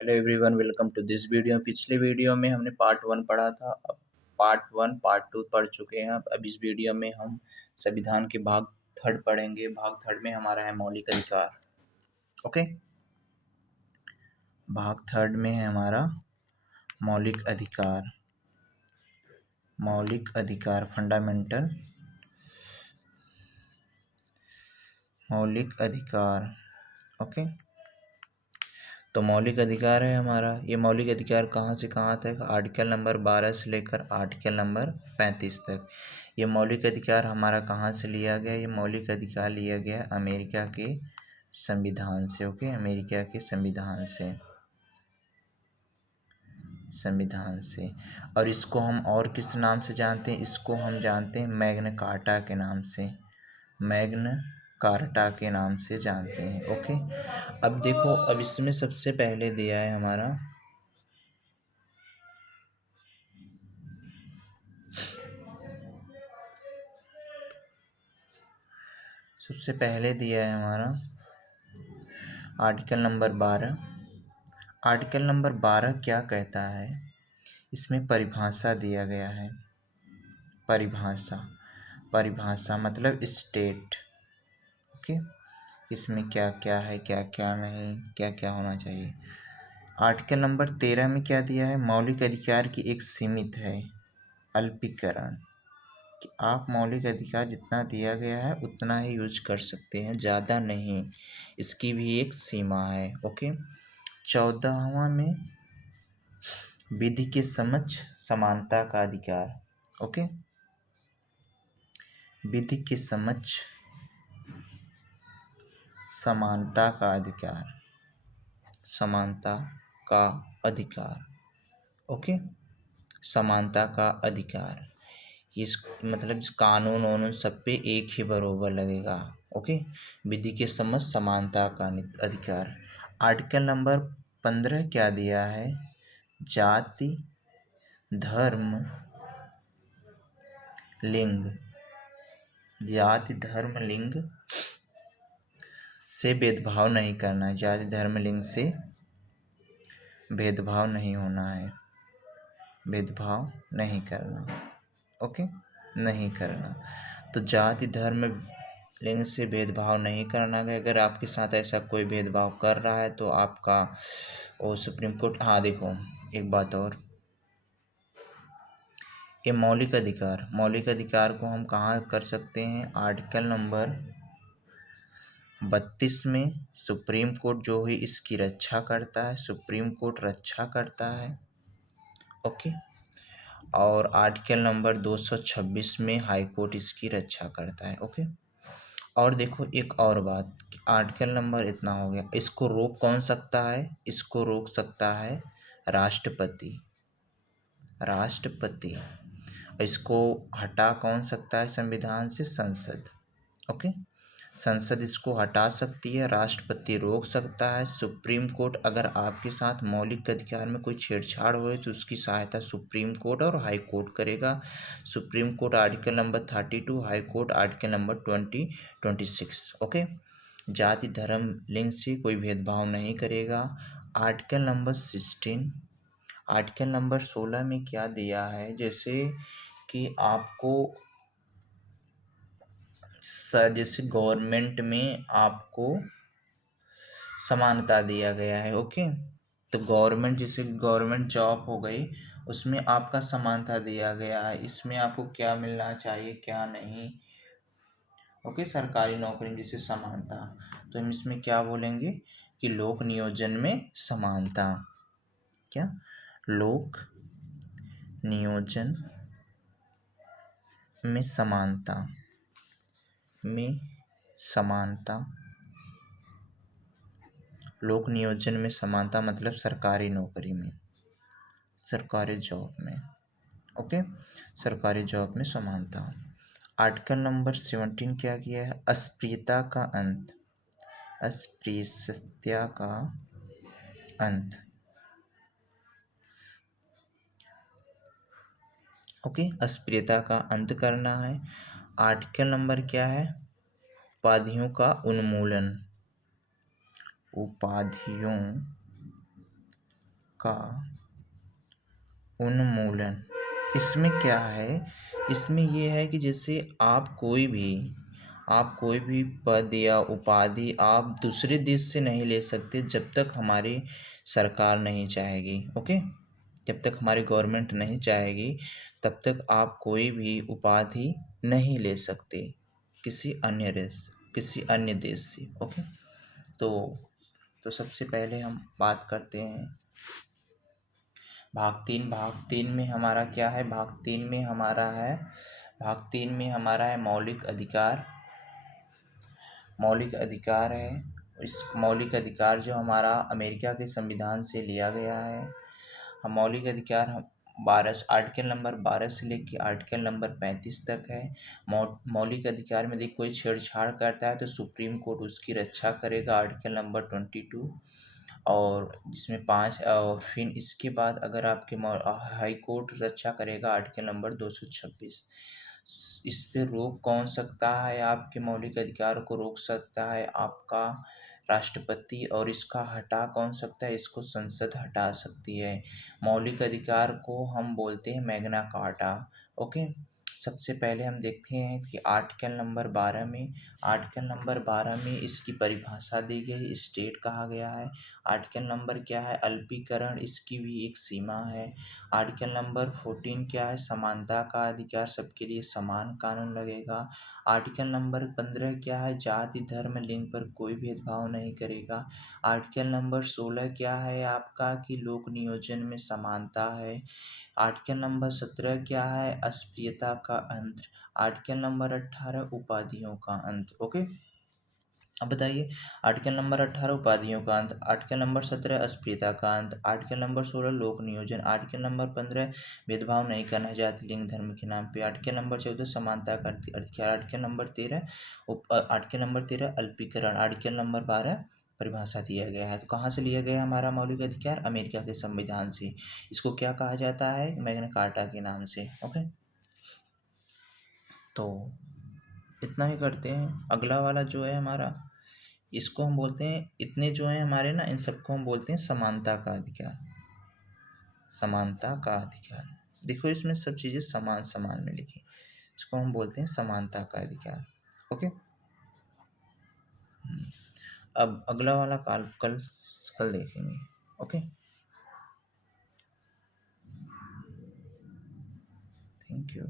Hello everyone, welcome to this video. पिछले video में हमने पार्ट 1 पढ़ा था। अब पार्ट 1 पार्ट 2 पढ़ चुके हैं। अब इस वीडियो में हम संविधान के भाग थर्ड पढ़ेंगे। भाग थर्ड में हमारा है मौलिक अधिकार। ओके, भाग थर्ड में है हमारा मौलिक अधिकार। मौलिक अधिकार, फंडामेंटल मौलिक अधिकार। ओके, तो मौलिक अधिकार है हमारा। ये मौलिक अधिकार कहाँ से कहाँ तक? आर्टिकल नंबर 12 से लेकर आर्टिकल नंबर 35 तक। ये मौलिक अधिकार हमारा कहाँ से लिया गया? ये मौलिक अधिकार लिया गया अमेरिका के संविधान से। ओके, अमेरिका के संविधान से। और इसको हम और किस नाम से जानते हैं? इसको हम जानते हैं मैग्ना कार्टा के नाम से। मैग्ना कार्टा के नाम से जानते हैं। ओके, अब देखो, अब इसमें सबसे पहले दिया है हमारा आर्टिकल नंबर 12। आर्टिकल नंबर 12 क्या कहता है? इसमें परिभाषा दिया गया है। परिभाषा मतलब स्टेट। ओके, इसमें क्या क्या है, क्या क्या नहीं, क्या क्या होना चाहिए। आर्टिकल नंबर 13 में क्या दिया है? मौलिक अधिकार की एक सीमित है अल्पीकरण, कि आप मौलिक अधिकार जितना दिया गया है उतना ही यूज कर सकते हैं, ज़्यादा नहीं। इसकी भी एक सीमा है। ओके, 14वां में विधि के समक्ष समानता का अधिकार। ओके, विधि के समक्ष समानता का अधिकार। समानता का अधिकार। ओके, समानता का अधिकार। इस मतलब इस कानून वानून सब पे एक ही बराबर लगेगा। ओके, विधि के समक्ष समानता का अधिकार। आर्टिकल नंबर 15 क्या दिया है? जाति, धर्म, लिंग। जाति, धर्म, लिंग से भेदभाव नहीं करना है। जाति, धर्म, लिंग से भेदभाव नहीं होना है। भेदभाव नहीं करना। ओके, नहीं करना। तो जाति, धर्म, लिंग से भेदभाव नहीं करना है। अगर आपके साथ ऐसा कोई भेदभाव कर रहा है तो आपका वो सुप्रीम कोर्ट। हाँ देखो, एक बात और, ये मौलिक अधिकार को हम कहाँ कर सकते हैं? आर्टिकल नंबर 32 में सुप्रीम कोर्ट जो है इसकी रक्षा करता है। सुप्रीम कोर्ट रक्षा करता है। ओके, और आर्टिकल नंबर 226 में हाई कोर्ट इसकी रक्षा करता है। ओके, और देखो एक और बात, आर्टिकल नंबर इतना हो गया। इसको रोक कौन सकता है? इसको रोक सकता है राष्ट्रपति। इसको हटा कौन सकता है संविधान से? संसद। ओके, संसद इसको हटा सकती है, राष्ट्रपति रोक सकता है। सुप्रीम कोर्ट अगर आपके साथ मौलिक अधिकार में कोई छेड़छाड़ होए तो उसकी सहायता सुप्रीम कोर्ट और हाई कोर्ट करेगा। Supreme court article number 32, high court article number 26। Okay, जाति, धर्म, लिंग से कोई भेदभाव नहीं करेगा। Article number 16। आर्टिकल नंबर 16 में क्या दिया है? जैसे कि आपको जैसे गवर्नमेंट में आपको समानता दिया गया है। ओके, तो गवर्नमेंट, जैसे गवर्नमेंट जॉब हो गई, उसमें आपका समानता दिया गया है। इसमें आपको क्या मिलना चाहिए, क्या नहीं। ओके, सरकारी नौकरी में जैसे समानता, तो हम इसमें क्या बोलेंगे कि लोक नियोजन में समानता। क्या? लोक नियोजन में समानता। लोक नियोजन में समानता मतलब सरकारी नौकरी में, सरकारी जॉब में। ओके, सरकारी जॉब में समानता। आर्टिकल नंबर 17 क्या किया है? अस्पृश्यता का अंत। अस्पृश्यता का अंत। ओके, अस्पृश्यता का अंत करना है। आर्टिकल नंबर क्या है? उपाधियों का उन्मूलन। उपाधियों का उन्मूलन। इसमें क्या है, इसमें ये है कि जैसे आप कोई भी पद या उपाधि आप दूसरे देश से नहीं ले सकते जब तक हमारी सरकार नहीं चाहेगी। ओके, जब तक हमारी गवर्नमेंट नहीं चाहेगी तब तक आप कोई भी उपाधि नहीं ले सकते किसी अन्य देश से। ओके, तो सबसे पहले हम बात करते हैं भाग 3 में हमारा क्या है, भाग तीन में हमारा है मौलिक अधिकार है। इस मौलिक अधिकार जो हमारा अमेरिका के संविधान से लिया गया है। हम मौलिक अधिकार हम 12 आर्टिकल नंबर 12 से लेकर आर्टिकल नंबर 35 तक है। मौलिक अधिकार में यदि कोई छेड़छाड़ करता है तो सुप्रीम कोर्ट उसकी रक्षा करेगा, आर्टिकल नंबर 22। और जिसमें 5 फिर इसके बाद अगर आपके हाई कोर्ट रक्षा करेगा, आर्टिकल नंबर 226। इस पे रोक कौन सकता है, आपके मौलिक अधिकार को रोक सकता है आपका राष्ट्रपति, और इसका हटा कौन सकता है, इसको संसद हटा सकती है। मौलिक अधिकार को हम बोलते हैं मैग्ना कार्टा। ओके, सबसे पहले हम देखते हैं कि आर्टिकल नंबर 12 में इसकी परिभाषा दी गई, स्टेट कहा गया है। आर्टिकल नंबर क्या है, अल्पीकरण, इसकी भी एक सीमा है। आर्टिकल नंबर 14 क्या है, समानता का अधिकार, सबके लिए समान कानून लगेगा। आर्टिकल नंबर 15 क्या है, जाति धर्म लिंग पर कोई भेदभाव नहीं करेगा। आर्टिकल नंबर 16 क्या है आपका, कि लोक नियोजन में समानता है। आर्टिकल नंबर 17 क्या है, अस्पृश्यता का अंत। आर्टिकल नंबर 18 उपाधियों का अंत। ओके, अब बताइए, आर्टिकल नंबर 18 उपाधियों का अंत, आर्टिकल नंबर 17 अस्पृश्यता का अंत, आर्टिकल नंबर 16 लोक नियोजन, आर्टिकल नंबर 15 भेदभाव नहीं करना जाति लिंग धर्म के नाम पे, आर्टिकल नंबर 14 समानता का अधिकार, आर्टिकल नंबर 13 अल्पीकरण, आर्टिकल नंबर 12 परिभाषा दिया गया है। तो कहाँ से लिया गया है हमारा मौलिक अधिकार, अमेरिका के संविधान से। इसको क्या कहा जाता है, मैग्ना कार्टा के नाम से। ओके, तो इतना ही करते हैं। अगला वाला जो है हमारा, इसको हम बोलते हैं, इतने जो हैं हमारे ना, इन सबको हम बोलते हैं समानता का अधिकार। समानता का अधिकार, देखो इसमें सब चीज़ें समान समान में लिखी, इसको हम बोलते हैं समानता का अधिकार। ओके, अब अगला वाला कल देखेंगे। Okay, thank you.